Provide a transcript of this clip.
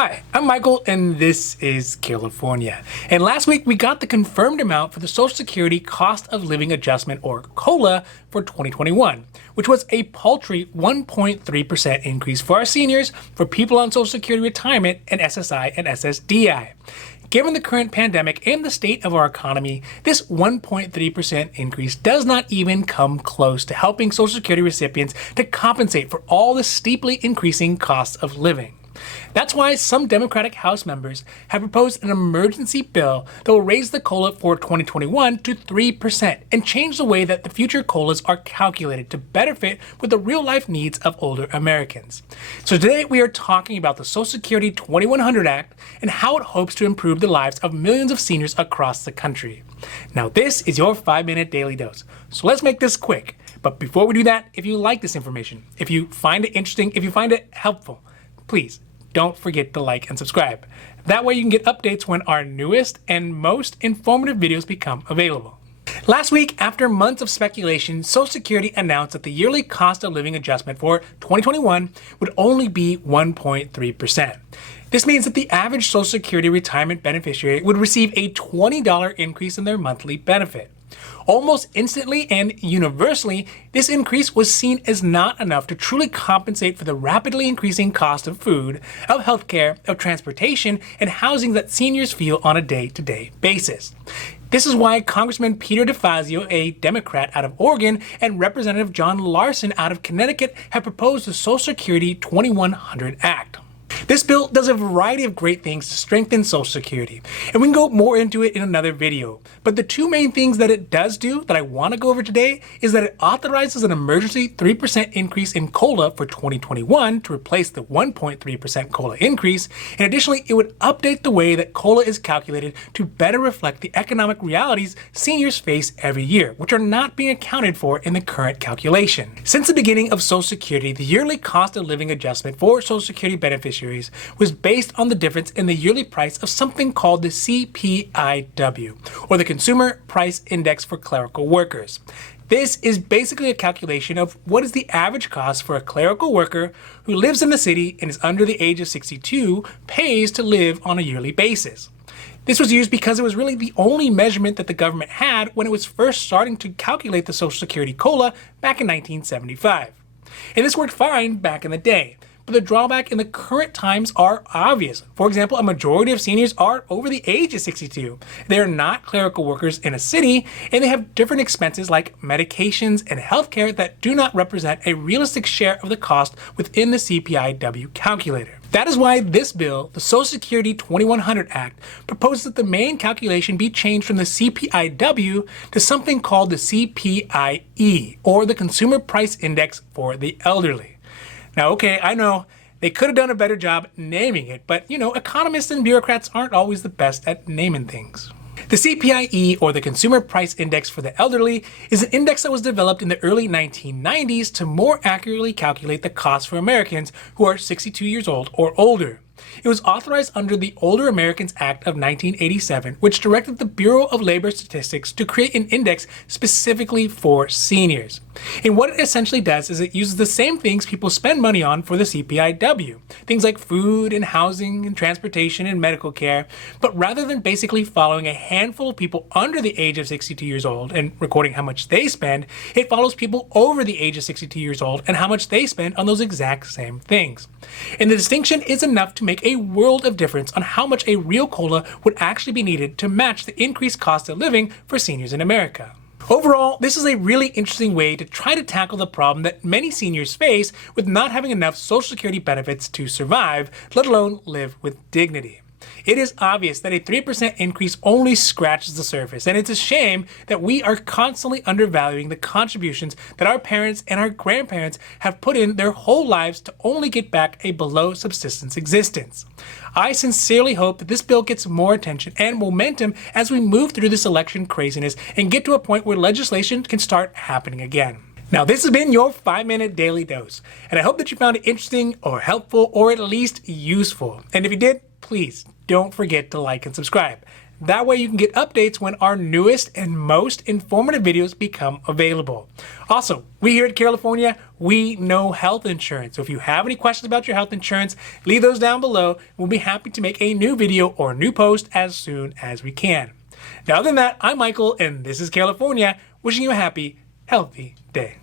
Hi, I'm Michael, and this is California. And last week, we got the confirmed amount for the Social Security Cost of Living Adjustment, or COLA, for 2021, which was a paltry 1.3% increase for our seniors, for people on Social Security retirement, and SSI and SSDI. Given the current pandemic and the state of our economy, this 1.3% increase does not even come close to helping Social Security recipients to compensate for all the steeply increasing costs of living. That's why some Democratic House members have proposed an emergency bill that will raise the COLA for 2021 to 3% and change the way that the future COLAs are calculated to better fit with the real-life needs of older Americans. So today we are talking about the Social Security 2100 Act and how it hopes to improve the lives of millions of seniors across the country. Now this is your 5-minute daily dose, so let's make this quick. But before we do that, if you like this information, if you find it interesting, if you find it helpful, please don't forget to like and subscribe. That way you can get updates when our newest and most informative videos become available. Last week, after months of speculation, Social Security announced that the yearly cost of living adjustment for 2021 would only be 1.3%. This means that the average Social Security retirement beneficiary would receive a $20 increase in their monthly benefit. Almost instantly and universally, this increase was seen as not enough to truly compensate for the rapidly increasing cost of food, of healthcare, of transportation, and housing that seniors feel on a day-to-day basis. This is why Congressman Peter DeFazio, a Democrat out of Oregon, and Representative John Larson out of Connecticut have proposed the Social Security 2100 Act. This bill does a variety of great things to strengthen Social Security, and we can go more into it in another video. But the two main things that it does do that I want to go over today is that it authorizes an emergency 3% increase in COLA for 2021 to replace the 1.3% COLA increase, and additionally, it would update the way that COLA is calculated to better reflect the economic realities seniors face every year, which are not being accounted for in the current calculation. Since the beginning of Social Security, the yearly cost of living adjustment for Social Security beneficiaries was based on the difference in the yearly price of something called the CPIW, or the Consumer Price Index for clerical workers. This is basically a calculation of what is the average cost for a clerical worker who lives in the city and is under the age of 62 pays to live on a yearly basis. This was used because it was really the only measurement that the government had when it was first starting to calculate the Social Security COLA back in 1975. And this worked fine back in the day. But the drawback in the current times are obvious. For example, a majority of seniors are over the age of 62. They are not clerical workers in a city, and they have different expenses like medications and healthcare that do not represent a realistic share of the cost within the CPIW calculator. That is why this bill, the Social Security 2100 Act, proposes that the main calculation be changed from the CPIW to something called the CPIE, or the Consumer Price Index for the elderly. Now, okay, I know they could have done a better job naming it, but economists and bureaucrats aren't always the best at naming things. The CPIE, or the Consumer Price Index for the elderly, is an index that was developed in the early 1990s to more accurately calculate the cost for Americans who are 62 years old or older. It was authorized under the Older Americans Act of 1987, which directed the Bureau of Labor Statistics to create an index specifically for seniors. And what it essentially does is it uses the same things people spend money on for the CPIW, things like food and housing and transportation and medical care, but rather than basically following a handful of people under the age of 62 years old and recording how much they spend, it follows people over the age of 62 years old and how much they spend on those exact same things. And the distinction is enough to make a world of difference on how much a real COLA would actually be needed to match the increased cost of living for seniors in America. Overall, this is a really interesting way to try to tackle the problem that many seniors face with not having enough Social Security benefits to survive, let alone live with dignity. It is obvious that a 3% increase only scratches the surface, and it's a shame that we are constantly undervaluing the contributions that our parents and our grandparents have put in their whole lives to only get back a below subsistence existence. I sincerely hope that this bill gets more attention and momentum as we move through this election craziness and get to a point where legislation can start happening again. Now, this has been your 5-minute daily dose, and I hope that you found it interesting or helpful or at least useful. And if you did, please don't forget to like and subscribe. That way you can get updates when our newest and most informative videos become available. Also, we here at California, we know health insurance. So if you have any questions about your health insurance, leave those down below. We'll be happy to make a new video or a new post as soon as we can. Now, other than that, I'm Michael, and this is California, wishing you a happy, healthy day.